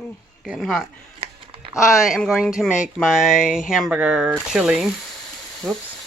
Ooh, getting hot. I am going to make my hamburger chili. Oops.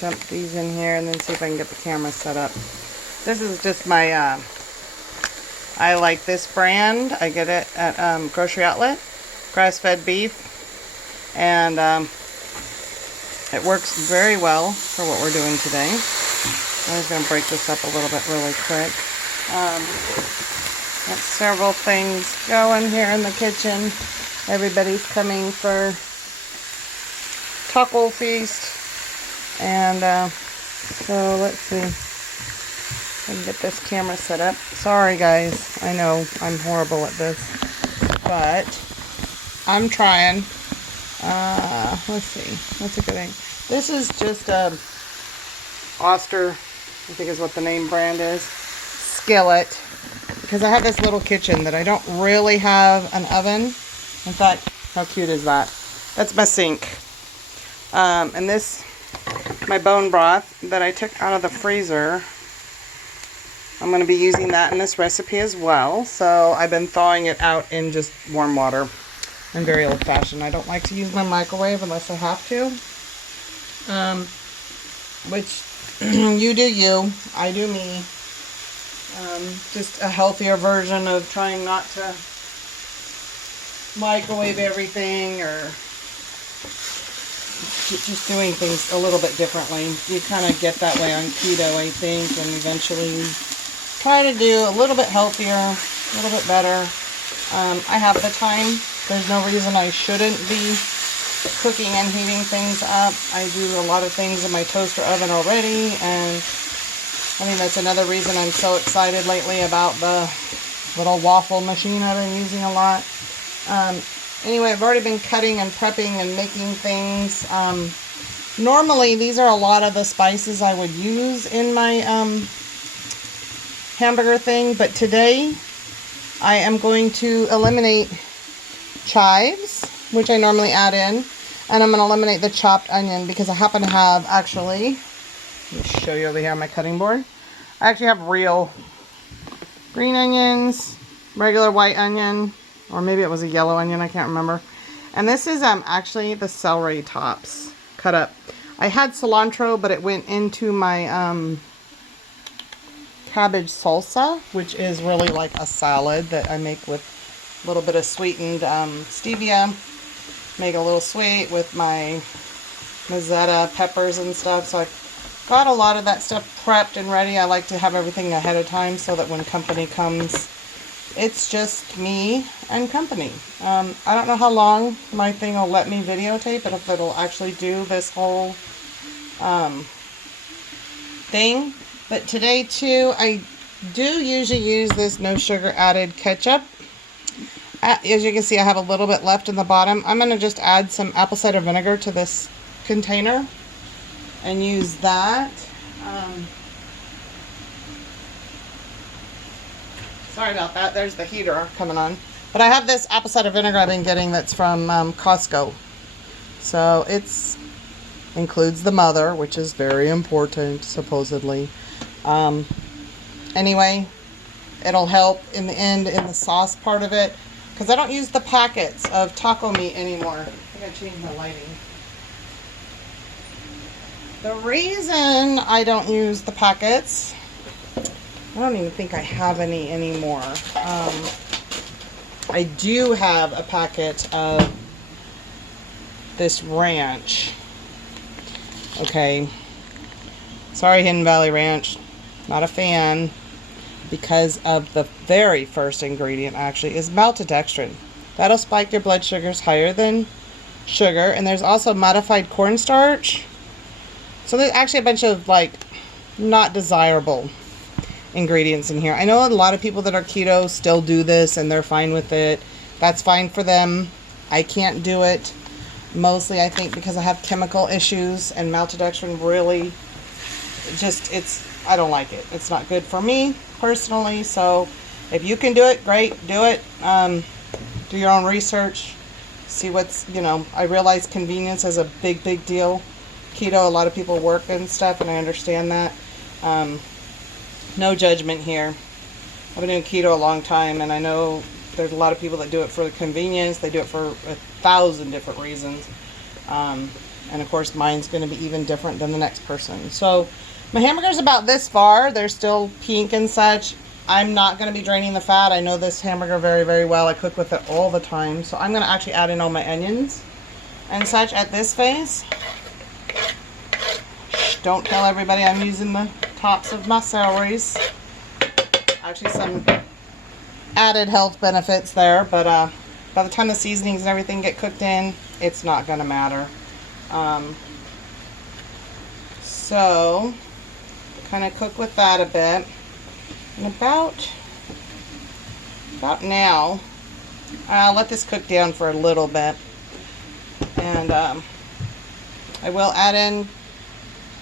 Dump these in here and then see if I can get the camera set up. This is just my, I like this brand. I get it at Grocery Outlet. Grass-fed beef. And it works very well for what we're doing today. I'm just going to break this up a little bit really quick. Got several things going here in the kitchen. Everybody's coming for taco feast. And so let's see if I can get this camera set up. Sorry guys, I know I'm horrible at this, but I'm trying. Let's see, what's a good name? This is just Oster, I think is what the name brand is, skillet, because I have this little kitchen that I don't really have an oven. In fact, how cute is that? That's my sink. And this, my bone broth that I took out of the freezer, I'm going to be using that in this recipe as well. So I've been thawing it out in just warm water. I'm very old-fashioned. I don't like to use my microwave unless I have to. Which, you do you, I do me. Just a healthier version of trying not to microwave everything, or just doing things a little bit differently. You kind of get that way on keto, I think, and eventually try to do a little bit healthier, a little bit better. I have the time. There's no reason I shouldn't be cooking and heating things up. I do a lot of things in my toaster oven already, and I think that's another reason I'm so excited lately about the little waffle machine I've been using a lot. Anyway, I've already been cutting and prepping and making things. Normally, these are a lot of the spices I would use in my hamburger thing, but today I am going to eliminate chives, which I normally add in, and I'm going to eliminate the chopped onion because I happen to have, actually, let me show you over here on my cutting board. I actually have real green onions, regular white onion, or maybe it was a yellow onion, I can't remember. And this is actually the celery tops cut up. I had cilantro, but it went into my cabbage salsa, which is really like a salad that I make with a little bit of sweetened stevia. Make a little sweet with my mazzetta peppers and stuff. So I got a lot of that stuff prepped and ready. I like to have everything ahead of time so that when company comes, it's just me and company. I don't know how long my thing will let me videotape, and if it'll actually do this whole thing. But today too, I do usually use this no sugar added ketchup. As you can see, I have a little bit left in the bottom. I'm going to just add some apple cider vinegar to this container and use that. Sorry about that. There's the heater coming on. But I have this apple cider vinegar I've been getting that's from Costco. So it's includes the mother, which is very important, supposedly. Anyway, it'll help in the end in the sauce part of it, because I don't use the packets of taco meat anymore. I think I changed my lighting. The reason I don't use the packets, I don't even think I have any anymore. I do have a packet of this ranch. Okay. Sorry, Hidden Valley Ranch. Not a fan. Because of the very first ingredient, actually, is maltodextrin. That'll spike your blood sugars higher than sugar. And there's also modified cornstarch. So there's actually a bunch of, like, not desirable ingredients in here. I know a lot of people that are keto still do this and they're fine with it. That's fine for them. I can't do it. Mostly, I think, because I have chemical issues, and maltodextrin really just, I don't like it. It's not good for me personally. So if you can do it, great, do it. Do your own research. See what's, I realize convenience is a big deal. Keto, a lot of people work and stuff, and I understand that. No judgment here. I've been doing keto a long time, and I know there's a lot of people that do it for the convenience. They do it for 1,000 different reasons. And of course, mine's going to be even different than the next person. So my hamburger's about this far. They're still pink and such. I'm not going to be draining the fat. I know this hamburger very, very well. I cook with it all the time. So I'm going to actually add in all my onions and such at this phase. Shh, don't tell everybody I'm using the tops of my celeries. Actually, some added health benefits there, but by the time the seasonings and everything get cooked in, it's not going to matter. So kind of cook with that a bit, and about now I'll let this cook down for a little bit, and I will add in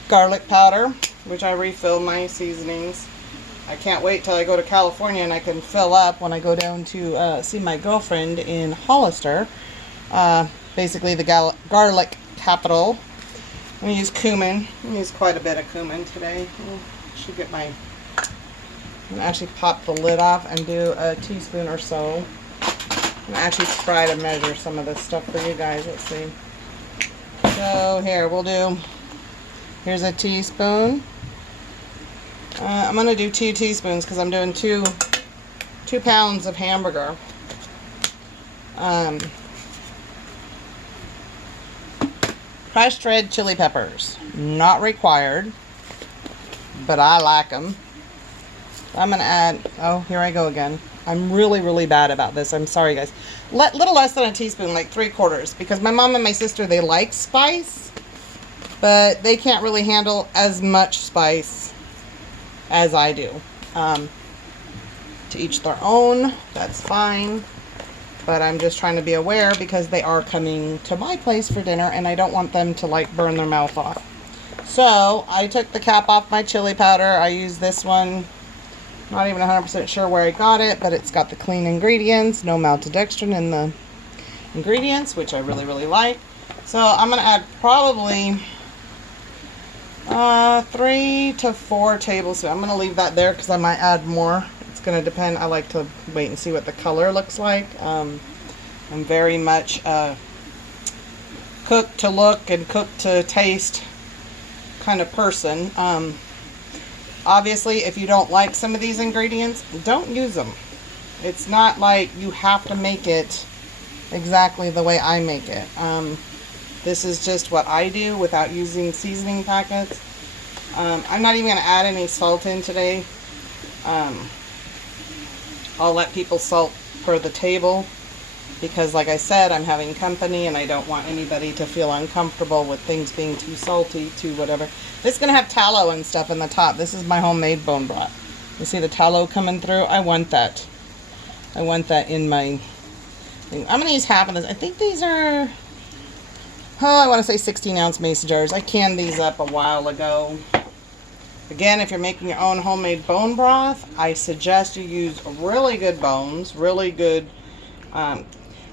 garlic powder, which I refill my seasonings. I can't wait till I go to California and I can fill up when I go down to see my girlfriend in Hollister, basically the garlic capital. I'm going to use cumin. I'm going to use quite a bit of cumin today. I should get my... I'm going to actually pop the lid off and do a teaspoon or so. I'm going to actually try to measure some of this stuff for you guys. Let's see. So here, we'll do... Here's a teaspoon. I'm going to do 2 teaspoons because I'm doing 2 pounds of hamburger. Crushed red chili peppers. Not required, but I like them. I'm going to add, oh, here I go again. I'm really, really bad about this. I'm sorry, guys. Little less than a teaspoon, like 3/4, because my mom and my sister, they like spice, but they can't really handle as much spice as I do. To each their own, that's fine. But I'm just trying to be aware because they are coming to my place for dinner and I don't want them to like burn their mouth off. So I took the cap off my chili powder. I used this one. Not even 100% sure where I got it, but it's got the clean ingredients. No maltodextrin in the ingredients, which I really, really like. So I'm going to add probably 3 to 4 tablespoons. I'm going to leave that there because I might add more. It's going to depend. I like to wait and see what the color looks like. I'm very much cook to look and cook to taste kind of person. Obviously, if you don't like some of these ingredients, don't use them. It's not like you have to make it exactly the way I make it. This is just what I do without using seasoning packets. I'm not even going to add any salt in today. I'll let people salt per the table because, like I said, I'm having company and I don't want anybody to feel uncomfortable with things being too salty, too whatever. This is going to have tallow and stuff in the top. This is my homemade bone broth. You see the tallow coming through? I want that. I want that in my thing. I'm going to use half of this. I think these are... Oh, I want to say 16-ounce mason jars. I canned these up a while ago. Again, if you're making your own homemade bone broth, I suggest you use really good bones, really good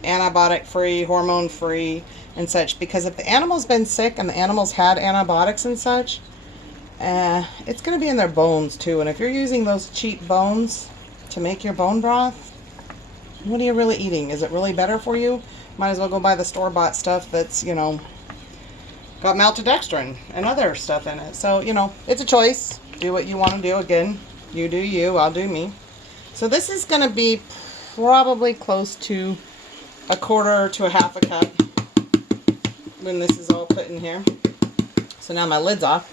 antibiotic-free, hormone-free, and such. Because if the animal's been sick and the animal's had antibiotics and such, it's going to be in their bones too. And if you're using those cheap bones to make your bone broth, what are you really eating? Is it really better for you? Might as well go buy the store-bought stuff that's, you know, got maltodextrin and other stuff in it. So, you know, it's a choice. Do what you want to do. Again, you do you, I'll do me. So this is going to be probably close to 1/4 to 1/2 cup when this is all put in here. So now my lid's off.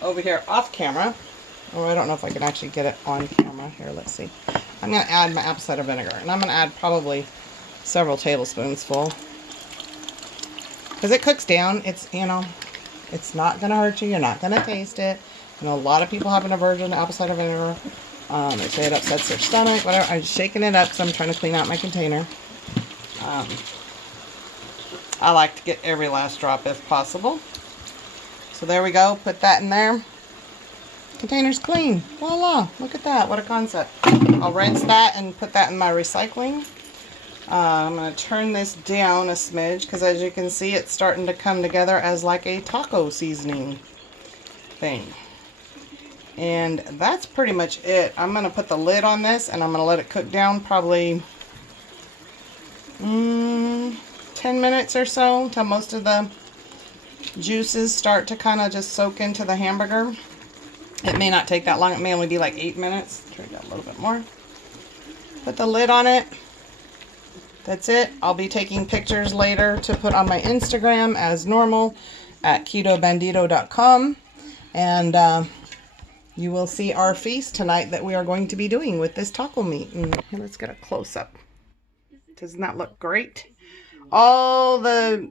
Over here off camera. Oh, I don't know if I can actually get it on camera. Here, let's see. I'm going to add my apple cider vinegar. And I'm going to add probably several tablespoons full. Because it cooks down. It's, you know, it's not going to hurt you. You're not going to taste it. You know, a lot of people have an aversion to apple cider vinegar. They say it upsets their stomach, whatever. I'm just shaking it up because I'm trying to clean out my container. I like to get every last drop if possible. So there we go. Put that in there. Container's clean. Voila. Look at that. What a concept. I'll rinse that and put that in my recycling. I'm going to turn this down a smidge because as you can see it's starting to come together as like a taco seasoning thing. And that's pretty much it. I'm going to put the lid on this and I'm going to let it cook down probably 10 minutes or so until most of the juices start to kind of just soak into the hamburger. It may not take that long. It may only be like 8 minutes. Turn it down a little bit more. Put the lid on it. That's it. I'll be taking pictures later to put on my Instagram as normal at ketobandito.com. And you will see our feast tonight that we are going to be doing with this taco meat. And here, let's get a close-up. Doesn't that look great? All the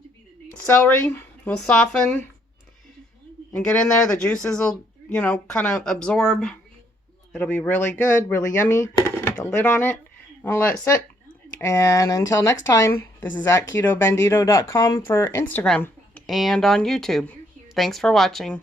celery will soften and get in there. The juices will, you know, kind of absorb. It'll be really good, really yummy. Put the lid on it. I'll let it sit. And until next time, this is at ketobandito.com for Instagram and on YouTube. Thanks for watching.